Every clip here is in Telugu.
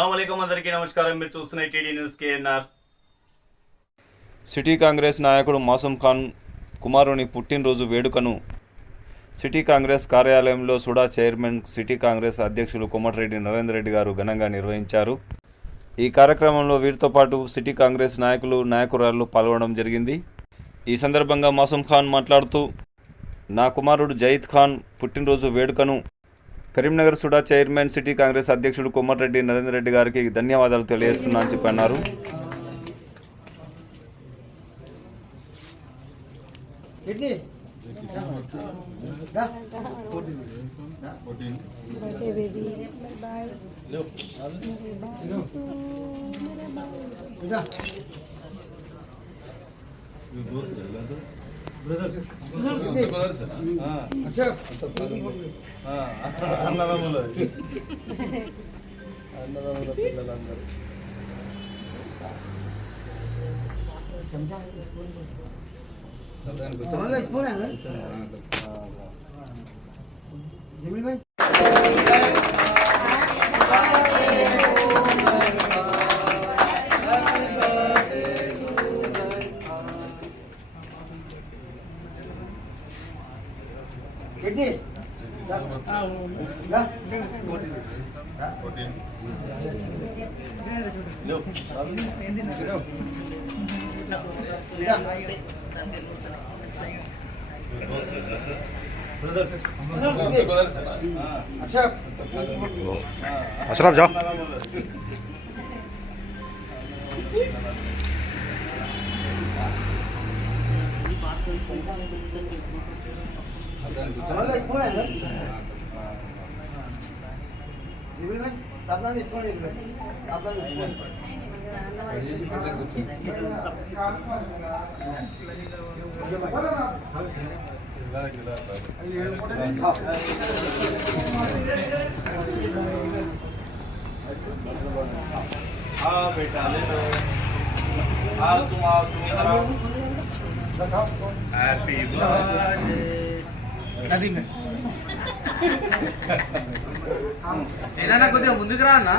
అస్సలం అందరికీ నమస్కారం. మీరు చూస్తున్న TD news KNR. City Congress నాయకుడు మాసం ఖాన్ కుమారుని పుట్టినరోజు వేడుకను సిటీ కాంగ్రెస్ కార్యాలయంలో సుడా చైర్మన్ సిటీ కాంగ్రెస్ అధ్యక్షులు కోమటిరెడ్డి నరేందర్ రెడ్డి గారు ఘనంగా నిర్వహించారు. ఈ కార్యక్రమంలో వీరితో పాటు సిటీ కాంగ్రెస్ నాయకులు నాయకురాలు పాల్గొనడం జరిగింది. ఈ సందర్భంగా మాసం ఖాన్ మాట్లాడుతూ నా కుమారుడు జయద్ ఖాన్ పుట్టినరోజు వేడుకను Karimnagar SUDA chairman city Congress అధ్యక్షుడు కోమటిరెడ్డి నరేందర్ రెడ్డి గారికి ధన్యవాదాలు తెలియజేస్తున్నా అని చెప్పి అన్నారు ఇడ్లీ దా birthday baby. Bye. ఇదా ఇడ్లీ అశోక్ చాలా స్పూన్ అదా జమీల్ భాయ్ ఇడ్లీ దా దా ఇదా అశోక్ अशरफ जाओ చాలా స్పూన్ అదా జమీల్ భాయ్ తాపనా స్పూన్ ఇవ్వండి తాపనా స్పూన్ हाँ बेटा ले लो आओ तुम आओ तुम इधर आओ हैप्पी बर्थडे సీనా కొద్దిగా ముందుకు రా అన్న.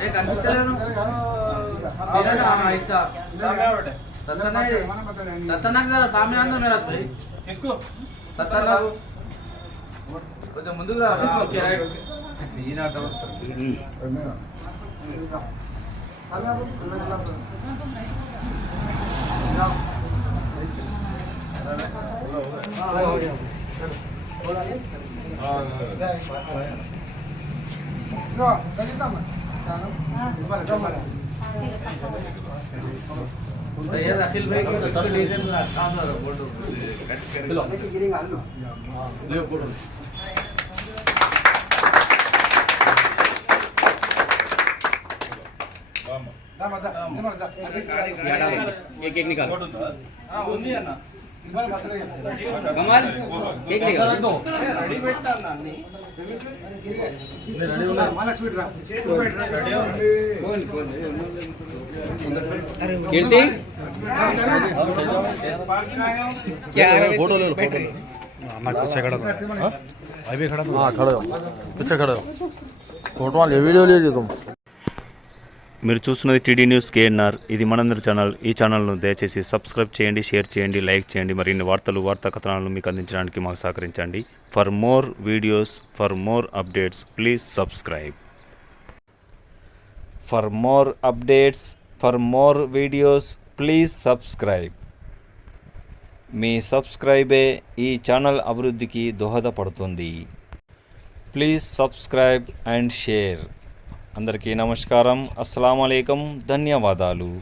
ఏ కనిపించలేను సత్తనా సత్తనాకి మేరా కొంచెం ముందుకు రా. Okay right. ఈయన అర్థం अखिल भाई को सब लीजिए मेरा काम ना बोलो ले बोलो एक एक निकाल ఉంది అన్న कमाल एक निकाल రెడీ పెట్టా అన్న అన్ని कौन कौन कीर्ति क्या फोटो ले लो फोटो ले लो ना पीछे खड़ा हो हाँ? अभी खड़ा हो हाँ खड़े हो पीछे खड़े हो फोटो वाले वीडियो लीजिए तुम మీరు చూస్తున్నది టీడీ న్యూస్ కేఎన్ఆర్. ఇది మనందరి ఛానల్. ఈ ఛానల్ను దయచేసి సబ్స్క్రైబ్ చేయండి షేర్ చేయండి లైక్ చేయండి. మరిన్ని వార్తలు వార్తా కథనాలను మీకు అందించడానికి మాకు సహకరించండి. For more videos for more updates please subscribe. For more updates for more videos please subscribe. మీ సబ్స్క్రైబే ఈ ఛానల్ అభివృద్ధికి దోహదపడుతుంది. Please subscribe and share. అందరికీ నమస్కారం. అస్సలం ధన్యవాదాలు.